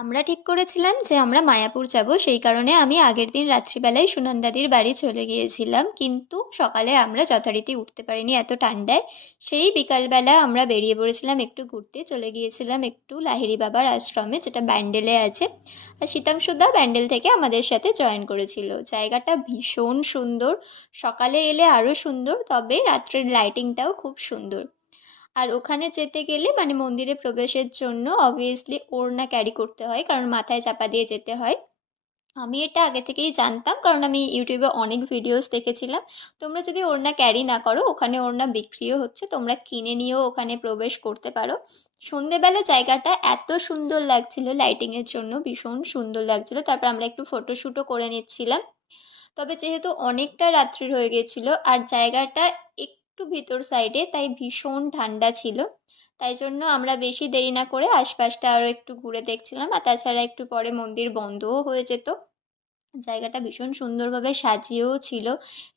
আমরা ঠিক করেছিলাম যে আমরা মায়াপুর যাব। সেই কারণে আমি আগের দিন রাত্রিবেলায় সুনন্দাদির বাড়ি চলে গিয়েছিলাম। কিন্তু সকালে আমরা যথারীতি উঠতে পারিনি এত ঠান্ডায়। সেই বিকালবেলা আমরা বেরিয়ে পড়েছিলাম একটু ঘুরতে। চলে গিয়েছিলাম একটু লাহিড়ী বাবার আশ্রমে, যেটা ব্যান্ডেলে আছে। আর শীতাংশুদা ব্যান্ডেল থেকে আমাদের সাথে জয়েন করেছিল। জায়গাটা ভীষণ সুন্দর। সকালে এলে আরও সুন্দর, তবে রাত্রের লাইটিংটাও খুব সুন্দর। আর ওখানে যেতে গেলে মানে মন্দিরে প্রবেশের জন্য অবভিয়াসলি ওড়না ক্যারি করতে হয়, কারণ মাথায় চাপা দিয়ে যেতে হয়। আমি এটা আগে থেকেই জানতাম, কারণ আমি ইউটিউবে অনেক ভিডিওস দেখেছিলাম। তোমরা যদি ওড়না ক্যারি না করো, ওখানে ওড়না বিক্রিও হচ্ছে, তোমরা কিনে নিয়েও ওখানে প্রবেশ করতে পারো। সন্ধেবেলা জায়গাটা এত সুন্দর লাগছিল, লাইটিংয়ের জন্য ভীষণ সুন্দর লাগছিল। তারপর আমরা একটু ফটোশ্যুটও করে নিচ্ছিলাম। তবে যেহেতু অনেকটা রাত্রির হয়ে গেছিলো আর জায়গাটা একটু ভিতর সাইডে, তাই ভীষণ ঠান্ডা ছিল। তাই জন্য আমরা বেশি দেরি না করে আশপাশটা আরও একটু ঘুরে দেখছিলাম। আর তাছাড়া একটু পরে মন্দির বন্ধও হয়ে যেত। জায়গাটা ভীষণ সুন্দরভাবে সাজিয়েও ছিল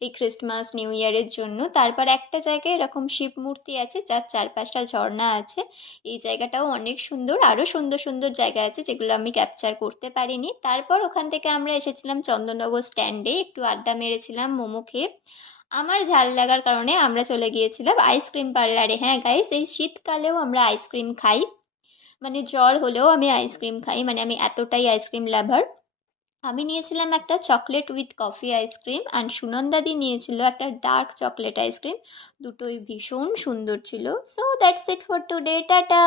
এই ক্রিসমাস নিউ ইয়ারের জন্য। তারপর একটা জায়গায় এরকম শিব মূর্তি আছে, যার চারপাশটা ঝর্ণা আছে। এই জায়গাটাও অনেক সুন্দর। আরও সুন্দর সুন্দর জায়গা আছে যেগুলো আমি ক্যাপচার করতে পারিনি। তারপর ওখান থেকে আমরা এসেছিলাম চন্দননগর স্ট্যান্ডে, একটু আড্ডা মেরেছিলাম মোমো খেয়ে। আমার ঝাল লাগার কারণে আমরা চলে গিয়েছিলাম আইসক্রিম পার্লারে। হ্যাঁ গাইস, এই শীতকালেও আমরা আইসক্রিম খাই। মানে জ্বর হলেও আমি আইসক্রিম খাই, মানে আমি এতটাই আইসক্রিম লাভার। আমি নিয়েছিলাম একটা chocolate with coffee ice cream, and সুনন্দাদি নিয়েছিল একটা ডার্ক চকলেট আইসক্রিম। দুটোই ভীষণ সুন্দর ছিল। So that's it for today, tata.